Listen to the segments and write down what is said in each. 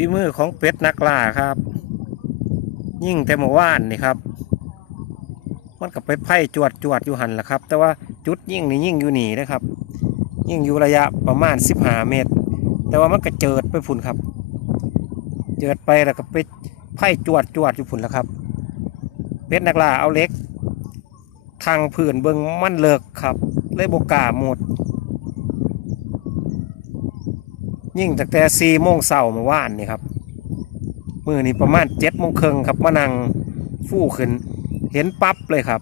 ฝีมือของเป็ดนักล่าครับ ยิ่งแต่เมื่อวานนี่ครับ มันก็ไปไพ่จวดจวดอยู่หันละครับ แต่ว่าจุดยิ่งนี่ยิ่งอยู่หนีนะครับ ยิ่งอยู่ระยะประมาณสิบห้าเมตร แต่ว่ามันก็เจิดไปพุ่นครับ เจิดไปแล้วก็ไปไพ่จวดจวดอยู่พุ่นแล้วครับเป็ดนักล่าเอาเล็กทางผื่นเบิงมันเลิกครับ เลยบกล้าหมด ยิ่งจากแต่สี่โมงเช้าเมื่อวานนี่ครับมือนี่ประมาณเจ็ดโมงครึ่งครับมานั่งฟู่ขึ้น เห็นปั๊บเลยครับ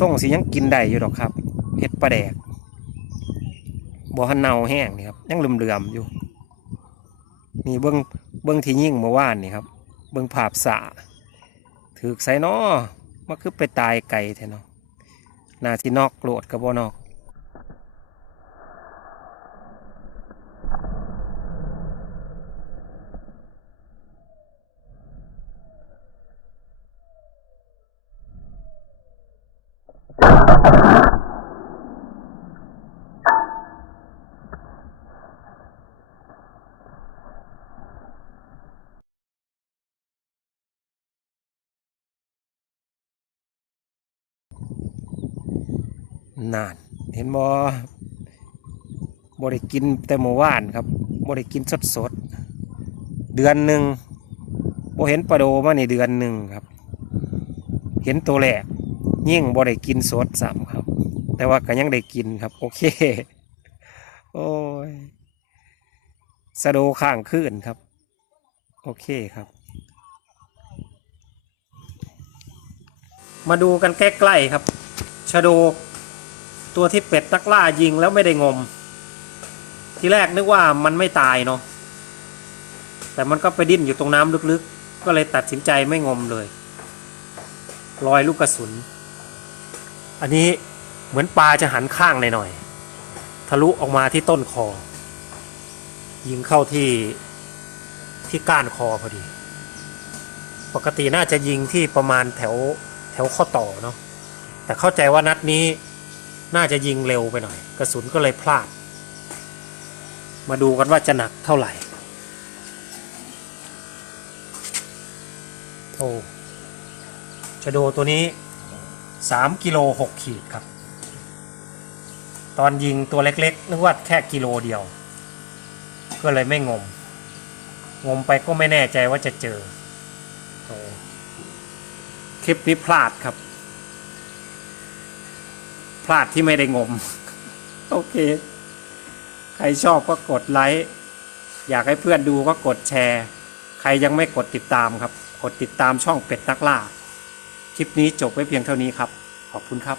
ส่งสียังกินได้อยู่ดอกครับเห็ดปลาแดกบ่หันเนาแห้งนี่ครับยังเหลื่อมๆอยู่นี่เบิ้องเบิ้องที่ยิ่งเมื่อวานนี่ครับ เบิ้องภาพสะถือกใส่นอมาคือไปตายไก่แท้เนาะนาที่นอกโกรธกับบ่นอก นาน เห็นบ่บ่ได้กินแต่เมื่อวานครับบ่ได้กินสดสดเดือนหนึ่งบ่เห็นปลาโดมาในเดือนหนึ่งครับ เห็นตัวแรกยิ่งบ่ได้กินสดซ้ำครับ แต่ว่าก็ยังได้กินครับ โอเค โอ้ยสะโดข้างขึ้นครับ โอเคครับ มาดูกันใกล้ๆครับชะโด ตัวที่เป็ดนักล่ายิงแล้วไม่ได้งม ทีแรกนึกว่ามันไม่ตายเนาะแต่มันก็ไปดิ้นอยู่ตรงน้ำลึกๆ ก็เลยตัดสินใจไม่งมเลยรอยลูกกระสุน อันนี้เหมือนปลาจะหันข้างหน่อยๆทะลุออกมาที่ต้นคอ ยิงเข้าที่ที่ก้านคอพอดี ปกติน่าจะยิงที่ประมาณแถวแถวข้อต่อเนาะแต่เข้าใจว่านัดนี้ น่าจะยิงเร็วไปหน่อย กระสุนก็เลยพลาด มาดูกันว่าจะหนักเท่าไหร่โอ้ชะโดตัวนี้สามกิโลหกขีดครับ ตอนยิงตัวเล็กๆ นึกว่าแค่กิโลเดียว ก็เลยไม่งม งมไปก็ไม่แน่ใจว่าจะเจอ คลิปนี้พลาดครับ พลาดที่ไม่ได้งม โอเค ใครชอบก็กดไลค์ อยากให้เพื่อนดูก็กดแชร์ ใครยังไม่กดติดตามครับ กดติดตามช่องเป็ดนักล่า คลิปนี้จบไว้เพียงเท่านี้ครับ ขอบคุณครับ